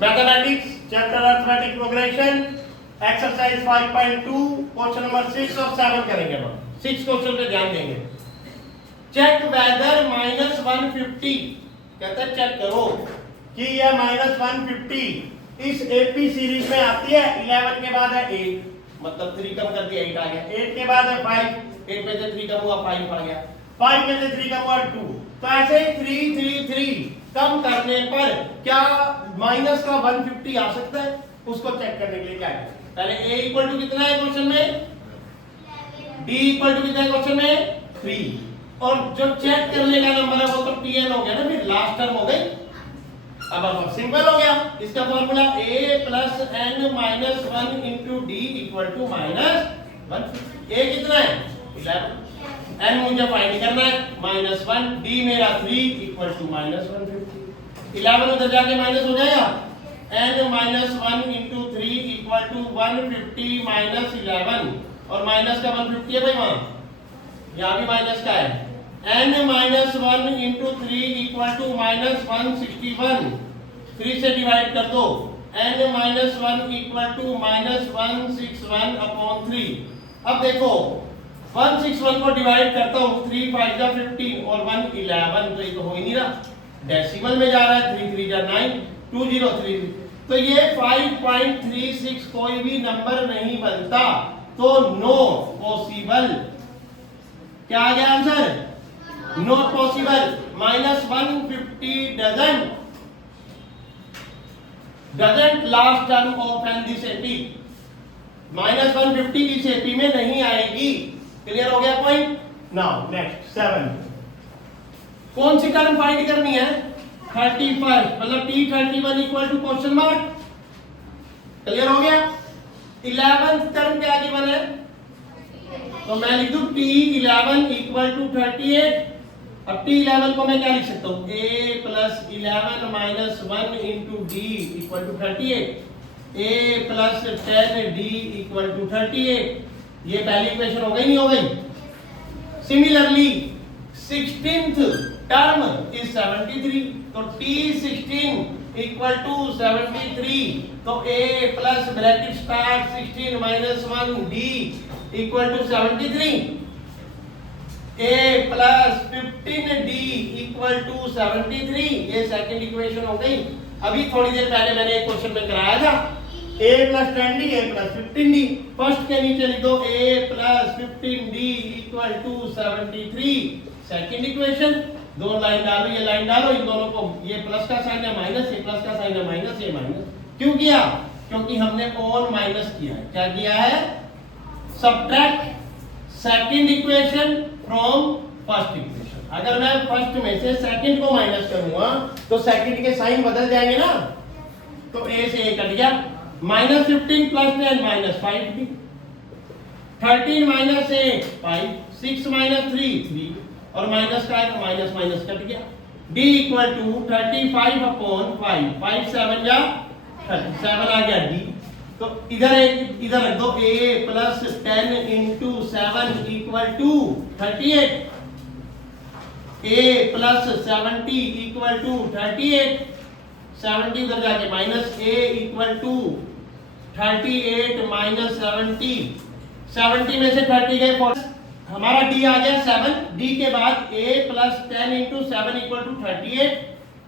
Mathematics chapter arithmetic progression exercise 5.2 question number 6 और 7 करेंगे हम 6 क्वेश्चन पे ध्यान देंगे। चेक वेदर -150 कहता है चेक करो कि यह -150 इस एपी सीरीज में आती है। 11 के बाद है 8 मतलब 3 कम कर दिया 8 आ गया। 8 के बाद है 5 8 में से 3 कम हुआ 5 आ गया। 5 में से 3 कम हुआ 2। तो ऐसे ही 3 3 3 कम करने पर क्या माइनस का 150 आ सकता है? उसको चेक करने के लिए क्या करें? पहले a इक्वल टू कितना है क्वेश्चन में, d इक्वल टू कितना है क्वेश्चन में 3 और जो चेक करने का नंबर है वो तो tn हो गया ना, फिर लास्ट टर्म हो गई। अब सिंपल हो गया। इसका formula a plus n minus 1 into D equal to -150। a कितना है 11, n मुझे फाइंड करना है -1, d मेरा 3 इक्वल टू -150। 11 उधर जाके माइनस हो जाएगा, n minus 1 into 3 equal to 150 minus 11 और माइनस का 150 है भाई, वहां यहाँ भी माइनस का है। n minus 1 into 3 equal to -161, 3 से डिवाइड कर दो, n minus 1 equal to -161 upon 3। अब देखो 161 को डिवाइड करता हूँ, 3 5 जा 15 और 1 11, तो ये तो हो ही नहीं रहा, डेसिमल में जा रहा है। 3 3 जा 9 203, तो ये 5.36 कोई भी नंबर नहीं बनता, तो नो पॉसिबल। क्या आ गया answer? Not possible. -150 doesn't last term of an this AP. -150 इस एपी में नहीं आएगी। क्लियर हो गया पॉइंट? Now next 7। कौन सी टर्म फाइंड करनी है? 31 मतलब t31 equal to question mark. Clear हो गया? 11th टर्म क्या गिवन है, तो मैं लिख दूं t11 इक्वल टू 38। अब t11 को मैं क्या लिख सकता हूं, a plus 11 minus 1 into D equal to 38, a plus 10 d equal to 38। ये पहली इक्वेशन हो गई नहीं हो गई? सिमिलरली 16th टर्म इज 73, तो t16 इक्वल टू 73, तो a plus bracket start 16 minus 1 d equal to 73, a plus 15d equal to 73। ये सेकंड इक्वेशन हो गई। अभी थोड़ी देर पहले मैंने एक क्वेश्चन में कराया था a plus 10d a plus 15d। First के नीचे लिख दो a plus 15d equal to 73, second equation. दो लाइन डालो, ये लाइन डालो, इन दोनों को, ये प्लस का साइन है माइनस, ये प्लस का साइन है माइनस, ये माइनस। क्यों किया? क्योंकि हमने ऑन माइनस किया है। क्या किया है? Subtract second equation from first equation. अगर मैं फर्स्ट में से सेकंड को माइनस करूंगा तो सेकंड के साइन बदल जाएंगे ना, तो a से a कट गया। -15 प्लस 10 -5d, 13 माइनस 8 5, 6 माइनस 3 और माइनस का है तो माइनस माइनस कट गया। d इक्वल टू 35 अपॉन 5, 5 7 या 37 आ गया d। तो इधर इधर रख दो, a plus 10 into 7 equal to 38, a plus 70 equal to 38, 70 उधर जाके minus, a equal to 38 minus 70, 70 में से 30 गए, हमारा d आ गया 7। d के बाद a plus 10 into 7 equal to 38,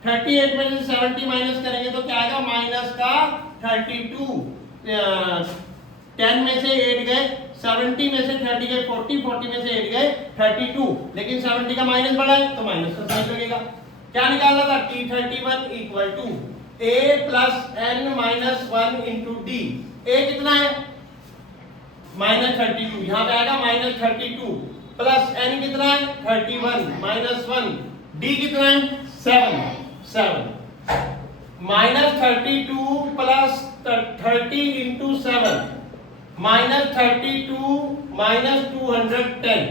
38 में से 70 माइनस करेंगे तो क्या आएगा, माइनस का 32। 10 में से 8 गए, 70 में से 30 गए 40, 40 में से 8 गए 32, लेकिन 70 का माइनस बढ़ा है तो माइनस का साइन लगेगा। क्या निकालना था? t31 equal to a plus n minus 1 into D. a कितना है? -32, यहाँ पे आएगा -32 प्लस n कितना है 31 माइनस 1, d कितना है 7 -32 प्लस 30 इंटू 7 -32 माइनस 210,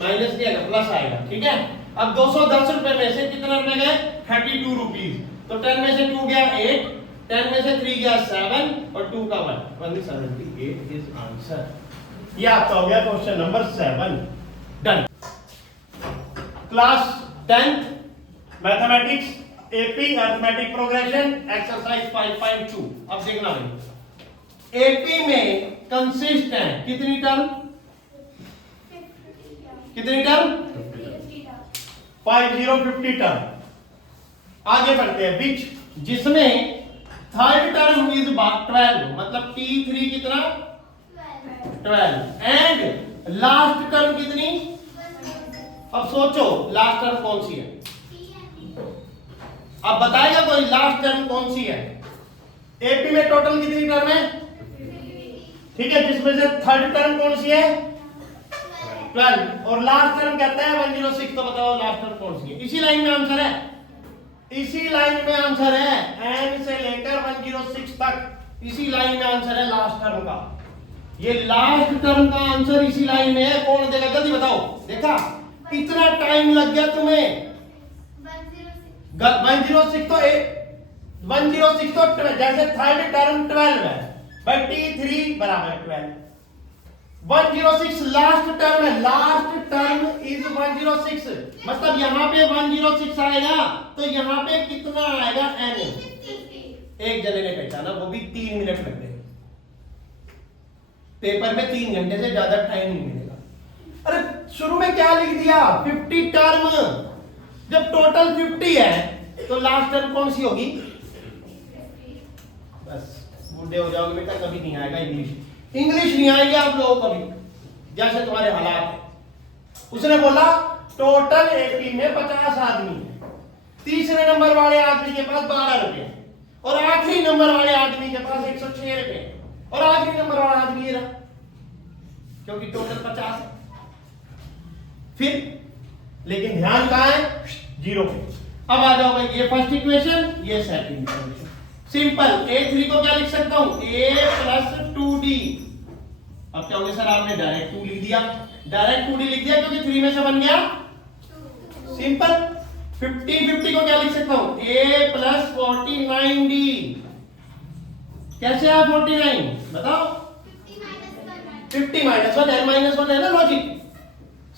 माइनस नहीं आएगा प्लस आएगा। ठीक है, अब 210 रुपए में से कितना रुपए गए 32 रुपीज, तो 10 में से 2 गया 8, 10 में से 3 गया 7 और 2 का 1 178 इज आंसर। ये आपका हो गया question number 7 done. Class 10th mathematics AP arithmetic progression exercise 5.2। अब देखना भाई, एपी में कंसिस्ट है कितनी टर्म, कितनी टर्म 50 टर्म। आगे बढ़ते हैं, विच जिसमें थर्ड टर्म इज 12, मतलब T3 कितना 12 एंड लास्ट टर्म कितनी। अब सोचो लास्ट टर्म कौन सी है, अब बताएगा कोई लास्ट टर्म कौन सी है। एपी में टोटल कितनी टर्म है, ठीक है, जिसमें से थर्ड टर्म कौन सी है 12 और लास्ट टर्म कहता है 106। तो बताओ लास्ट टर्म कौन सी है। इसी लाइन में आंसर है, इसी लाइन में आंसर है, n से लेकर 106 तक इसी लाइन में आंसर है लास्ट टर्म का। ये लास्ट टर्म का आंसर इसी लाइन में है। कौन देगा जल्दी बताओ। देखा कितना टाइम लग गया तुम्हें। 106 तो 106 तो जैसे थर्ड टर्म 12 है भाई, T3 बराबर 12। 106 लास्ट टर्म है, लास्ट टर्म इज 106, मतलब यहां पे 106 आएगा तो यहां पे कितना आएगा n। एक जने ने पहचाना, वो भी 3 मिनट लगते हैं। पेपर में 3 घंटे से ज्यादा टाइम नहीं मिलेगा। अरे शुरू में क्या लिख दिया 50 टर्म, जब टोटल 50 है तो लास्ट टर्म कौन सी होगी। बस बूढ़े हो जाओगे बेटा, कभी नहीं आएगा इंग्लिश नहीं आएगी आप लोगों को भी, जैसे तुम्हारे हालात है। उसने बोला टोटल एपी में 50 आदमी है, तीसरे नंबर वाले आदमी के पास 12 रुपए और आखिरी नंबर वाले आदमी के पास 106 रुपए और आखिरी नंबर वाला आदमी ये रहा, क्योंकि टोटल 50 है। फिर लेकिन ध्यान कहां है, जीरो पे। अब आ जाओ भाई, ये फर्स्ट इक्वेशन, ये सेकंड इक्वेशन। सिंपल, A3 को क्या लिख सकता हूं A प्लस 2D। अब क्या हो गया सर, आपने डायरेक्ट 2 लिख दिया, डायरेक्ट 2D लिख दिया क्योंकि 3 में से बन गया सिंपल। 50 को क्या लिख सकता हूं A प्लस 49D। कैसे है 49 बताओ। 50 माइनस 1 n-1 है ना लॉजिक,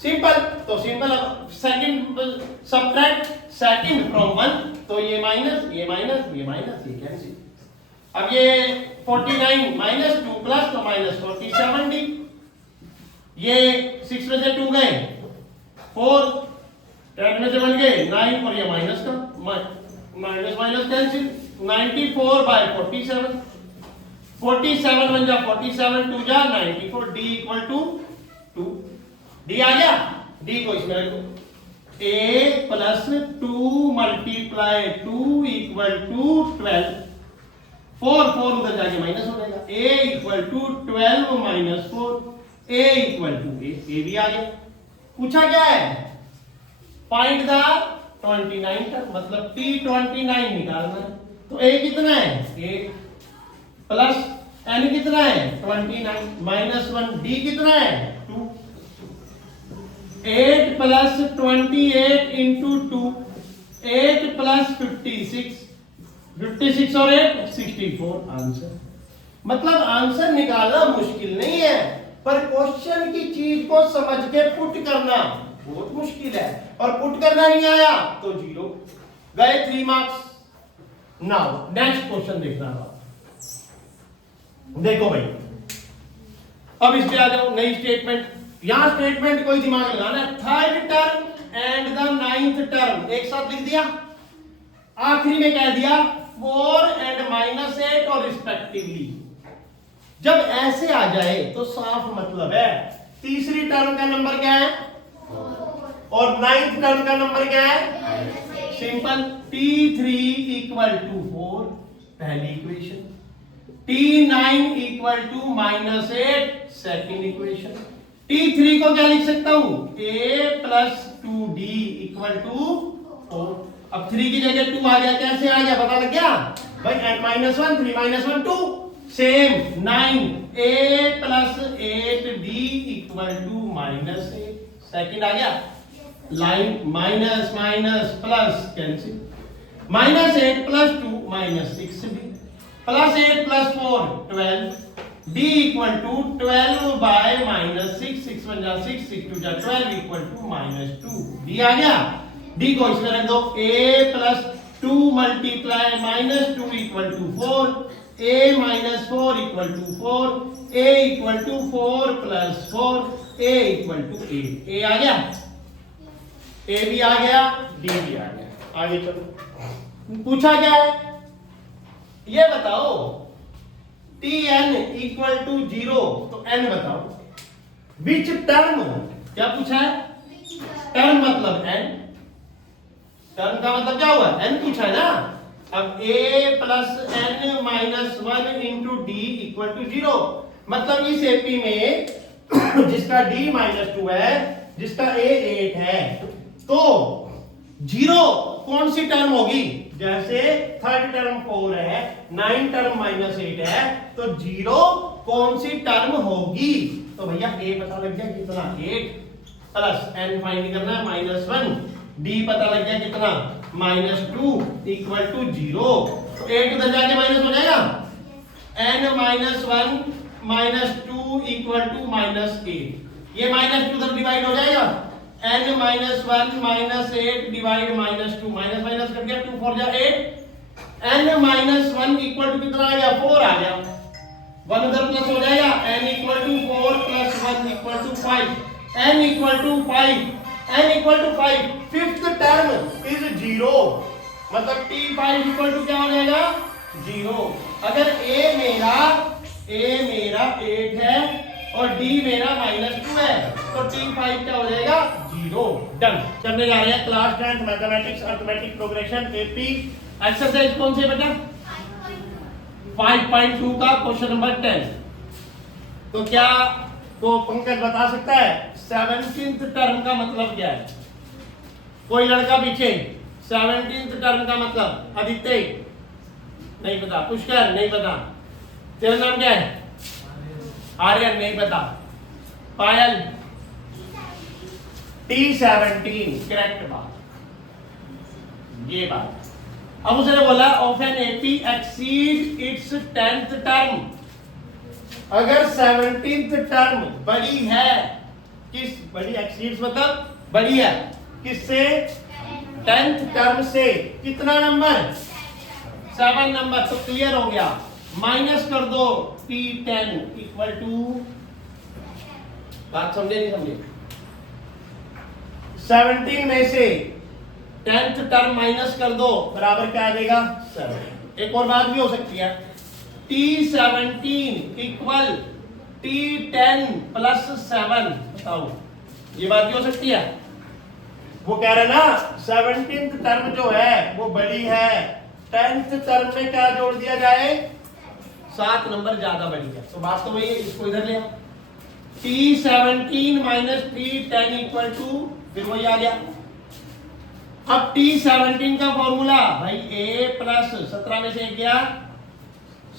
सिंपल। तो सिंपल, अब सेकंड सबट्रैक्ट सेकंड फ्रॉम 1, तो ये माइनस ये माइनस ये माइनस ये कैंसिल। अब ये 49 माइनस 2 प्लस तो माइनस 47D। ये 6 में से 2 गए 4, 10 में से बन गए 9 और ये माइनस का माइनस माइनस कैंसिल। 94 बाय 47, 47 बन जा 47, 2 जा 94, D इक्वल टू 2। D आ गया, D को इसमें रखो, A plus 2 multiply 2 equal to 12। 4 उधर जाके माइनस हो जाएगा। A equal to 12 minus 4, A equal to A भी आ गया। पूछा क्या है, फाइंड द 29 टर्म, मतलब T29 निकालना है। तो A कितना है 8 प्लस N कितना है 29 माइनस 1, D कितना है 2। 8 प्लस 28 इंटू 2, 8 प्लस 56 और 8 64 आंसर। मतलब आंसर निकालना मुश्किल नहीं है, पर क्वेश्चन की चीज को समझ के पुट करना बहुत मुश्किल है, और पुट करना नहीं आया तो 0 गए, 3 मार्क्स। नाउ नेक्स्ट क्वेश्चन देखना। देखो भाई, अब इस पे आ जाओ, नई स्टेटमेंट। यहां स्टेटमेंट कोई दिमाग लगाना है, third term and the ninth term एक साथ लिख दिया, आखिरी में कह दिया 4 एंड -8 और रिस्पेक्टिवली। जब ऐसे आ जाए तो साफ मतलब है तीसरी टर्म का नंबर क्या है 4 और नाइन्थ टर्म का नंबर क्या है सिंपल। T3 इक्वल टू 4 पहली equation, T9 equal to -8 second equation. T3 को क्या लिख सकता हूं A plus 2D equal to 4। अब 3 की जगह 2 आ गया, कैसे आ गया पता लग गया भाई, n-1 3 -1 2 same 9 A plus 8D equal to -8 second आ गया। Line minus minus plus cancel, -8 plus 2 -6D plus 8 plus 4 12, D equal to 12 by -6, 6 1 जा 6, 6 2 जा 12 इक्वल टू -2। D आ गया, D को इसमें रख दो A plus 2 multiply -2 equal to 4, a minus 4 equal to 4, a equal to 4 plus 4, a equal to 8। a आ गया, a भी आ गया, d भी आ गया। आगे चलो, पूछा क्या है ये बताओ। tn इक्वल टू 0, तो n बताओ। विच टर्म, क्या पूछा है, टर्म मतलब n, टर्म का मतलब क्या हुआ, n पूछा है ना। अब a plus n minus 1 into D equal to 0, मतलब इस एपी में जिसका d माइनस 2 है, जिसका a 8 है, तो 0 कौन सी टर्म होगी, जैसे थर्ड टर्म 4 है, 9 टर्म माइनस 8 है, तो 0 कौन सी टर्म होगी। तो भैया a पता लग गया कितना, 8 प्लस n फाइंड करना है -1, d पता लग गया कितना -2 इक्वल टू 0, तो 8 उधर जाके माइनस हो जाएगा, n -1 -2 इक्वल टू -8, ये -2 उधर डिवाइड हो जाएगा, n -1 -8 डिवाइड -2, माइनस माइनस कर दिया, 2 4 जा 8, n -1 इक्वल टू कितना आ गया, 4 आ गया, 1 उधर प्लस हो जाएगा, n equal to 4 plus 1 equal to 5, n equal to 5, n equal to 5, fifth term is 0, मतलब t5 इक्वल टू क्या हो जाएगा, 0। अगर a मेरा 8 है और d मेरा -2 है, तो t5 क्या हो जाएगा, 0। डन। करने जा रहे हैं class 10 mathematics arithmetic progression AP exercise कौन से बेटा, 5.2 का क्वेश्चन नंबर 10। तो क्या तो पंकज बता सकता है 17th टर्म का मतलब क्या है, कोई लड़का पीछे, 17th टर्म का मतलब, आदित्य नहीं पता, पुष्कर नहीं पता, तेरा नाम क्या है, आर्यन नहीं पता, पायल, T17 करेक्ट बात, ये बात। अब उसने बोला of an AP exceed it's 10th term, अगर 17th टर्म बड़ी है, किस बड़ी, एक्सीड्स मतलब बड़ी है, किससे, 10th टर्म से, कितना नंबर, 7 नंबर, तो क्लियर हो गया, माइनस कर दो T10 इक्वल टू, बात समझे नहीं समझे, 17 में से 10th टर्म माइनस कर दो, बराबर क्या आ जाएगा, 7। एक और बात भी हो सकती है, T17 इक्वल T10 प्लस 7, बताओ, ये बात भी हो सकती है। वो कह रहे ना 17th टर्म जो है वो बड़ी है, 10th टर्म में क्या जोड़ दिया जाए, 7 नंबर ज्यादा बड़ी है, तो बात तो वही है, इसको इधर ले आओ, T17 minus T10 equal to, फिर वही आ गया। अब T17 का फॉर्मूला भाई a प्लस 17 में से एक गया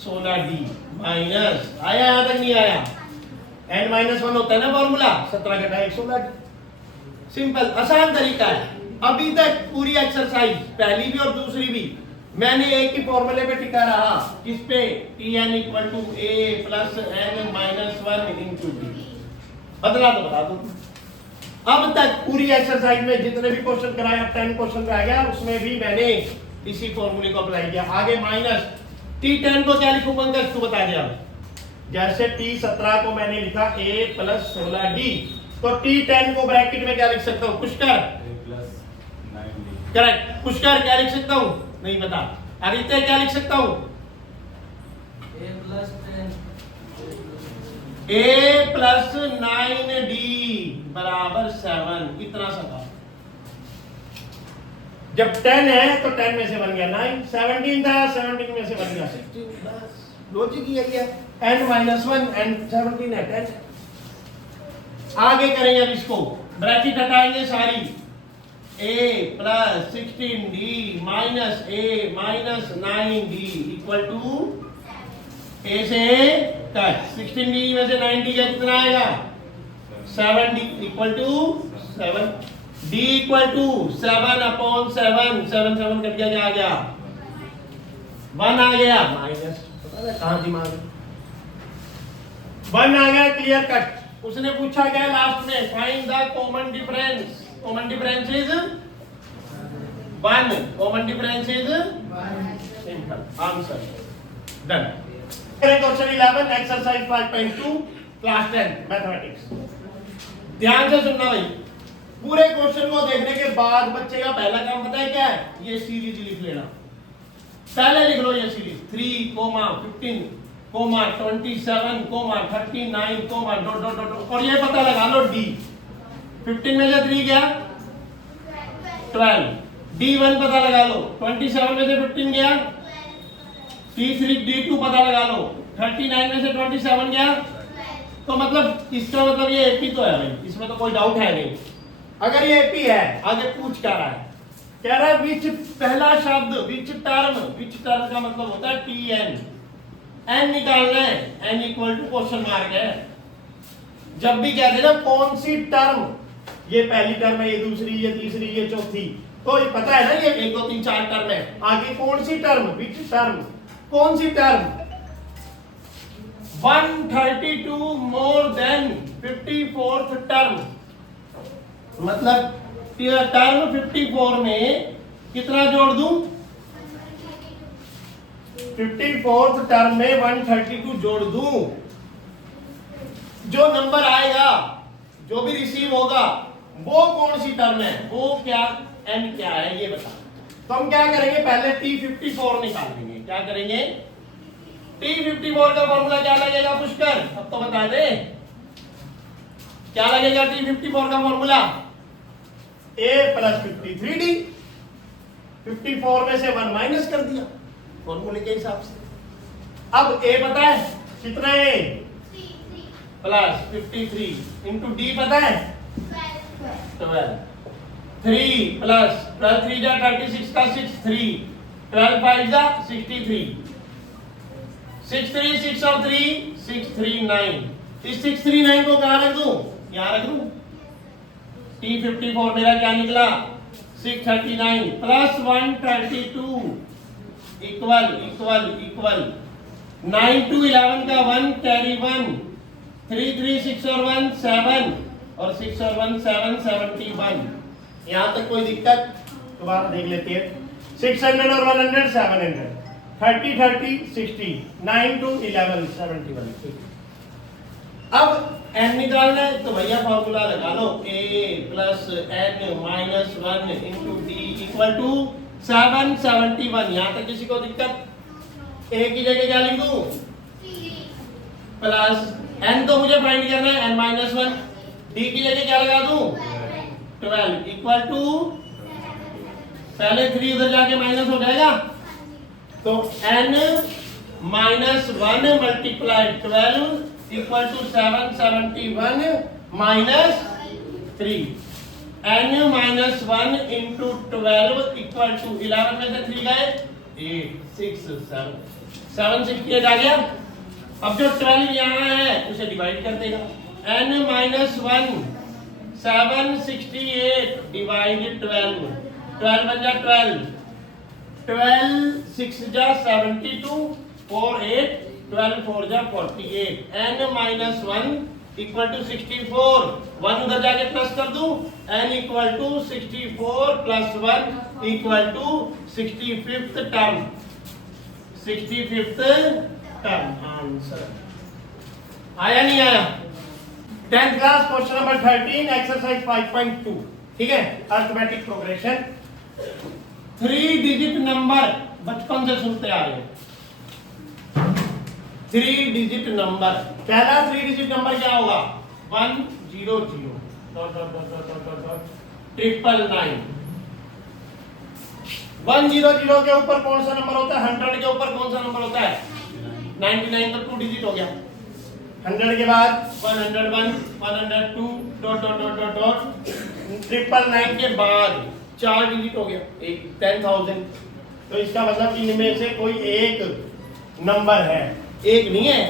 16d माइनस, आया यहां तक नहीं आया, n-1 होता है ना फॉर्मूला, 17 घटाए 16d, सिंपल आसान तरीका है। अभी तक पूरी एक्सरसाइज पहली भी और दूसरी भी मैंने एक ही फॉर्मूले पे टिका रहा, किस पे, Tn equal to a plus n-1 into d, बदला तो बता दो। अब तक पूरी एक्सरसाइज में जितने भी क्वेश्चन कराए, अब 10 क्वेश्चन रह गया, उसमें भी मैंने इसी फॉर्मूले को अप्लाई किया। आगे माइनस T10 को क्या लिखूं पंकज, तू बता दिया, जैसे T17 को मैंने लिखा a प्लस 16d, तो T10 को ब्रैकेट में क्या लिख सकता हूं, पुष्कर, करेक्ट, पुष्कर क्या लिख सकता हूं, नहीं पता, आदित्य क्या लिख सकता हूं, a प्लस 9d बराबर 7, इतना सा। जब 10 है तो 10 में से बन गया 9, 17 था 17 में से बन गया 16, बस लॉजिक ही यही है, n-1 n17 है 10। आगे करेंगे अब इसको, ब्रैकेट हटाएंगे सारी, a plus 16d minus a minus 9d equal to a से कट, 16d में से 9d का कितना आएगा, 7d equal to 7, d equal to 7 upon 7, 7 7 cut गया, क्या आ गया, 1 आ गया, माइनस, पता है कहां दिमाग, 1 आ गया, क्लियर कट। उसने पूछा क्या लास्ट में, find the common difference, common difference is 1 common difference is simple answer done. Question 11 exercise 5.2 class 10 mathematics. ध्यान से सुनना भाई, पूरे क्वेश्चन को देखने के बाद बच्चे का पहला काम पता है क्या है? ये सीरीज लिख लेना। पहले लिख लो ये सीरीज 3, 15, 27, 39, डॉट डॉट डॉट, और ये पता लगा लो डी। 15 में से 3 गया 12, D1 पता लगा लो। 27 में से 15 गया, D3 D2 पता लगा लो। 39 में से 27 गया, तो मतलब इसका मतलब ये एपी तो है भाई, इसमें तो कोई डाउट है नहीं। अगर ये एपी है, आगे पूछ क्या रहा है? कह रहा है विच, पहला शब्द विच टर्म का मतलब होता है TN। N निकालना है, N equal to question mark है। जब भी कहते ना कौन सी टर्म, ये पहली टर्म है, ये दूसरी, ये तीसरी, ये चौथी, तो ये पता है ना ये 1 2 3 4 टर्म है। आगे कौन सी टर्म, विच टर्म, कौन सी term? 132 more than 54th term, मतलब टर्म 54 में कितना जोड़ दूं? 54th टर्म में 132 जोड़ दूं। जो नंबर आएगा, जो भी रिसीव होगा, वो कौन सी टर्म है, वो क्या n क्या है ये बता। तो हम क्या करेंगे, पहले T54 निकाल लेंगे। क्या करेंगे? T54 का फॉर्मूला क्या लगेगा पुष्कर? अब तो बता दे क्या लगेगा T54 का फॉर्मूला? A plus 53D। 54 में से 1 माइनस कर दिया फॉर्मूले के हिसाब से। अब A पता है कितना है, प्लस 53 इंटू D पता है 12। 3 प्लस 12 3 जा 36 का 6 3 12 5 जा 63 6 3 6 और 3 6 3 9। इस 6 3 9 को कहाँ रख दूं? यहाँ रख दूं। T54 मेरा क्या निकला? 639 प्लस 132 इक्वल 9 to 11 का 1 कैरी 1 3 3 6 और 1 7 और 6 और 1 7 71। यहाँ तक कोई दिक्कत? दोबारा देख लेते हैं। 600 और 100 700 30 30 60 9 to 11 71। अब n निकालना है तो भैया फॉर्मूला लगा लो, a plus n minus 1 into d equal to 771। यहाँ तक किसी को दिक्कत? a की जगह क्या लिख दूं? प्लस n तो मुझे फाइंड करना है, n माइनस 1। d की जगह क्या लगा दूं? 12 इक्वल टू, पहले 3 उधर जाके माइनस हो जाएगा, तो n minus 1 multiply 12 equal to 771 minus 3। n minus 1 into 12 equal to 11 में से 3 गए 8 6 7 768 आ गया। अब जो 12 यहाँ है उसे डिवाइड कर देगा। n माइनस 1 768 डिवाइड 12 बन जा 12 6 जा 72 4 8 12 4 जा 48। n माइनस 1 इक्वल टू 64, 1 उधर जाके प्लस कर दूं, n equal to 64 plus 1 equal to 65th term. 65th term answer आया नहीं आया? 10th class question number 13 exercise 5.2। ठीक है, अरिथमेटिक प्रोग्रेशन। 3 डिजिट नंबर बचपन से सुनते आ रहे हैं। 3 डिजिट नंबर, पहला 3 डिजिट नंबर क्या होगा? 1 0 0 dot dot dot dot dot dot 999। 1 0 0 के ऊपर कौन सा नंबर होता है? 100 के ऊपर कौन सा नंबर होता है? 99। तो 2 डिजिट हो गया। 100 के बाद 101 102 dot dot dot dot dot 999 के बाद 4 डिजिट हो गया, एक 10,000। तो इसका मतलब इनमें से कोई एक नंबर है, एक नहीं है।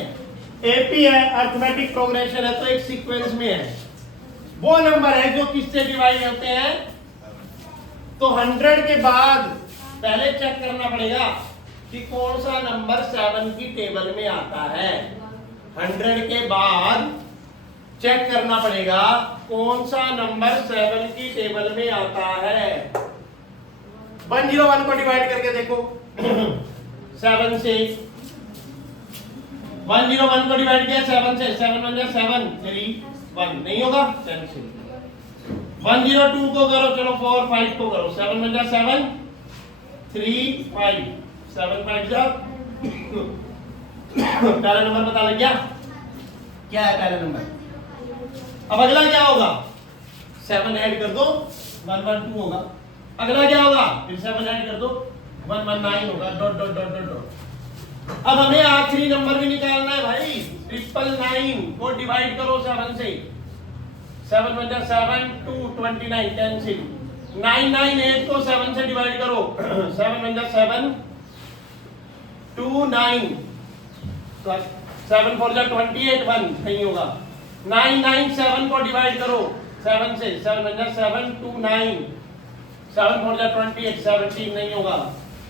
एपी है, अरिथमेटिक प्रोग्रेशन है, तो एक सीक्वेंस में है। वो नंबर है जो किससे डिवाइड होते हैं? तो 100 के बाद पहले चेक करना पड़ेगा कि कौन सा नंबर 7 की टेबल में आता है। 100 के बाद चेक करना पड़ेगा कौन सा नंबर 7 की टेबल में आता है। 101 को डिवाइड करके देखो 7 से 101 को डिवाइड किया 7 से 7 1 7 3 1 नहीं होगा 10 से 102 को करो चलो 4 5 को करो 7 1 7 3 5 7 5 जा पहला नंबर पता लग गया क्या है पहला नंबर। अब अगला क्या होगा 7 ऐड कर दो 112 होगा। अगला क्या होगा फिर 7 ऐड कर दो 119 होगा dot dot dot dot dot. अब हमें आखिरी नंबर भी निकालना है भाई 999 को डिवाइड करो 7 से 7 1 7 2 29 कैंसिल 998 को 7 से डिवाइड करो 7 1 7 2 9 7 4 28 1 नहीं होगा। 997 को डिवाइड करो 7 से 7 1 7 2 9 7 4 28 17 नहीं होगा।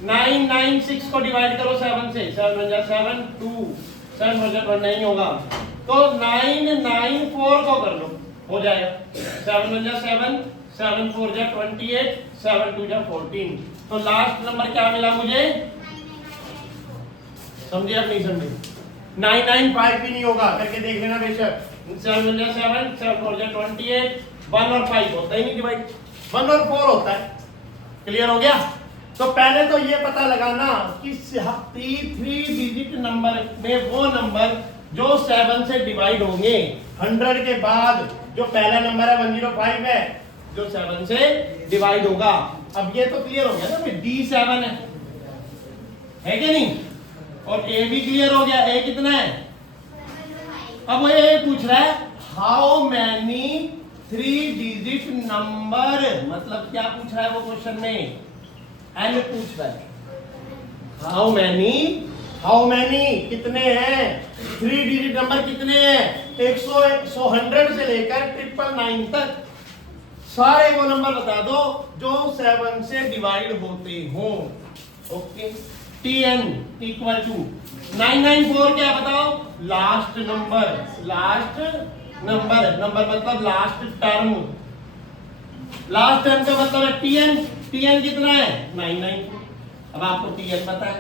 996 को डिवाइड करो 7 से 7 1 7 2 7 4 नहीं होगा। तो 994 को कर लो हो जाएगा 7 1 7 7 4 28 7 2 14। तो लास्ट नंबर क्या मिला मुझे समझे अब नहीं समझे 995 भी नहीं होगा करके देख लेना बेशक 7 1 7 7 4 28 1 और 5 होता ही नहीं डिवाइड 1 और 4 होता है। क्लियर हो गया। तो पहले तो ये पता लगाना कि 3 डिजिट नंबर में वो नंबर जो 7 से डिवाइड होंगे 100 के बाद जो पहला नंबर है 105 है जो 7 से डिवाइड होगा। अब ये तो क्लियर हो गया ना फिर D7 है कि नहीं और A भी क्लियर हो गया। A कितना है अब वो ये पूछ रहा है हाउ मैनी 3 डिजिट नंबर मतलब क्या पूछ रहा है वो क्वेश्चन में N पूछ रहा है हाउ मैनी कितने हैं 3 डिजिट नंबर कितने हैं 100 से लेकर 999 तक सारे वो नंबर बता दो जो 7 से डिवाइड होते हो। ओके Tn इक्वल टू 994 क्या बताओ लास्ट नंबर मतलब लास्ट टर्म का मतलब है Tn कितना है 994। अब आपको Tn पता है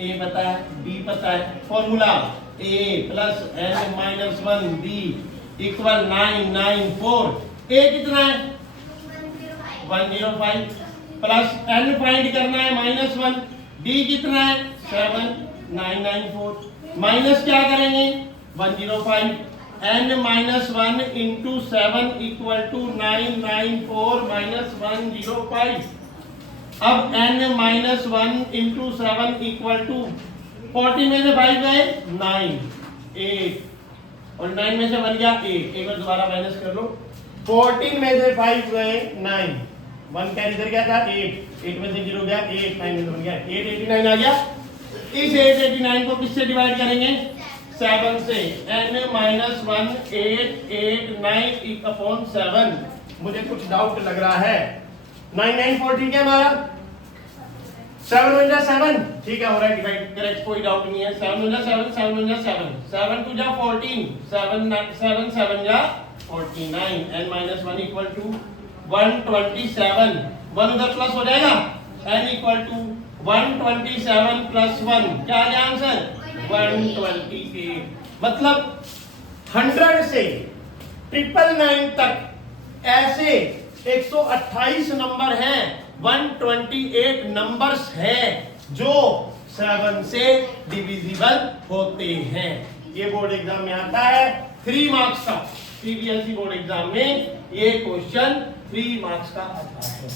A पता है B पता है formula A plus n minus 1 B equal 994। A कितना है 105 प्लस n फाइंड करना है -1 D कितना है 7994 माइनस क्या करेंगे 105 n minus 1 into 7 equal to 994 minus 105। अब n minus 1 into 7 equal to 40 में से 5 गए 9 8 और 9 में से बन गया 8 एक बार दोबारा माइनस कर लो 14 में से 5 गए 9 1 कैरी कर गया था 8 में से 0 गया 8 9 में से बन गया 889 आ गया। इस 889 को किससे डिवाइड करेंगे 7 से n माइनस 1 889 अपॉन 7। मुझे कुछ डाउट लग रहा है 994 ठीक है हमारा 7 1 7 ठीक है हो रहा है डिवाइड करेक्ट कोई डाउट नहीं है 7 1 7 7 1 7 7 2 14 7 7 जा 49 n माइनस 1 इक्वल टू 127 1 उधर प्लस हो जाएगा n इक्वल टू 127 प्लस 1 क्या आ गया आंसर 128। मतलब 100 से 999 तक ऐसे 128 नंबर हैं 128 नंबर्स हैं जो 7 से डिविजिबल होते हैं। ये बोर्ड एग्जाम में आता है 3 मार्क्स का सीबीएसई बोर्ड एग्जाम में ये क्वेश्चन 3 मार्क्स का आता है।